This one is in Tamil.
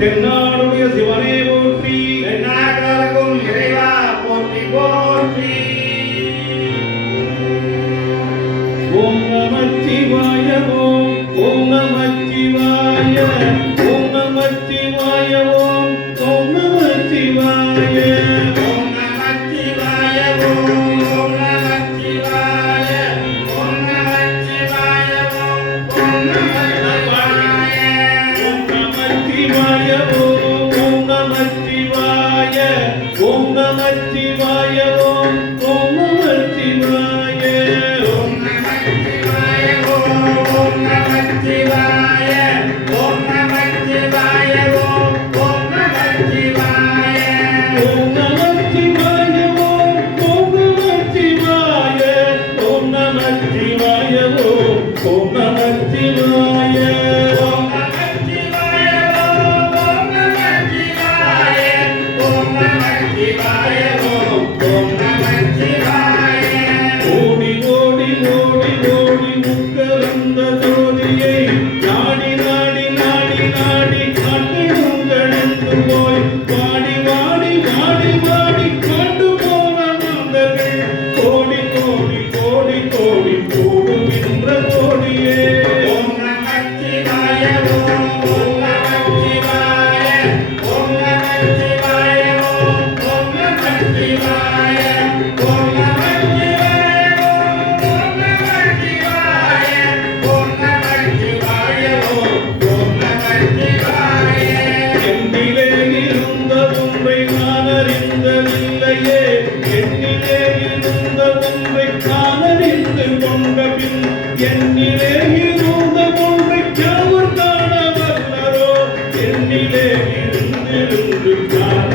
தென்னாடுடைய சிவனே போற்றி, தென்னாடுக்கும் இறைவா போற்றி போற்றி. ஓம் நமச்சிவாய ஓம் ஓம் நமச்சிவாய ஓம் நமச்சிவாய ஓம் ஓம் நமச்சிவாய ஓம் நமச்சிவாய ஓம் ஓம் நமச்சிவாய ஓம் நமச்சிவாய ஓம் ஓம் நமச்சிவாய ஓம் நமச்சிவாய ஓம் ஓம் நமச்சிவாய ஓம் நமச்சிவாய ஓம் ஓம் நமச்சிவாய ஓம் நமச்சிவாய ஓம் நமச்சிவாய ஓம் நமச்சிவாய ஓம் ஓம் நமச்சிவாய ஓம் நமச்சிவாய ஓம் ஓம் நமச்சிவாய ஓம் நமச்சிவாய ஓம் ஓம் நமச்சிவாய ஓம் நமச்சிவாய ஓம் நமச்சிவாய ஓம் நமச்சிவாய ஓம் ஓம் நமச்சிவாய. ஓடி ஓடி ஓடி ஓடி முக்கரந்த ஜோதியை நாடி நாடி நாடி நாடி கண்ணிடும் கடந்து போய் வாடி வாடி வாடி வாடி கண்டு போன மந்தர்கள் கோடி கோடி கோடி கோடி கூடுகின்ற கோடியே. ஓம் நமச்சிவாய ஓம் ஓம் நமச்சிவாய ஓம் நமச்சிவாய ஓம் ஓம் நமச்சிவாய ஓம் நமச்சிவாய ஓம் நமச்சிவாய ஓம் நமச்சிவாய ஓம் ஓம் நமச்சிவாய. எண்ணிலே இருந்த ஒன்றை நான் அறிந்ததில்லையே, எண்ணிலே இருந்த ஒன்றை நான் அறிந்து கொண்ட பின் எண்ணிலே இருந்த ஒன்றை யாவர் காண வல்லரோ, எண்ணிலே இருந்திருந்து காண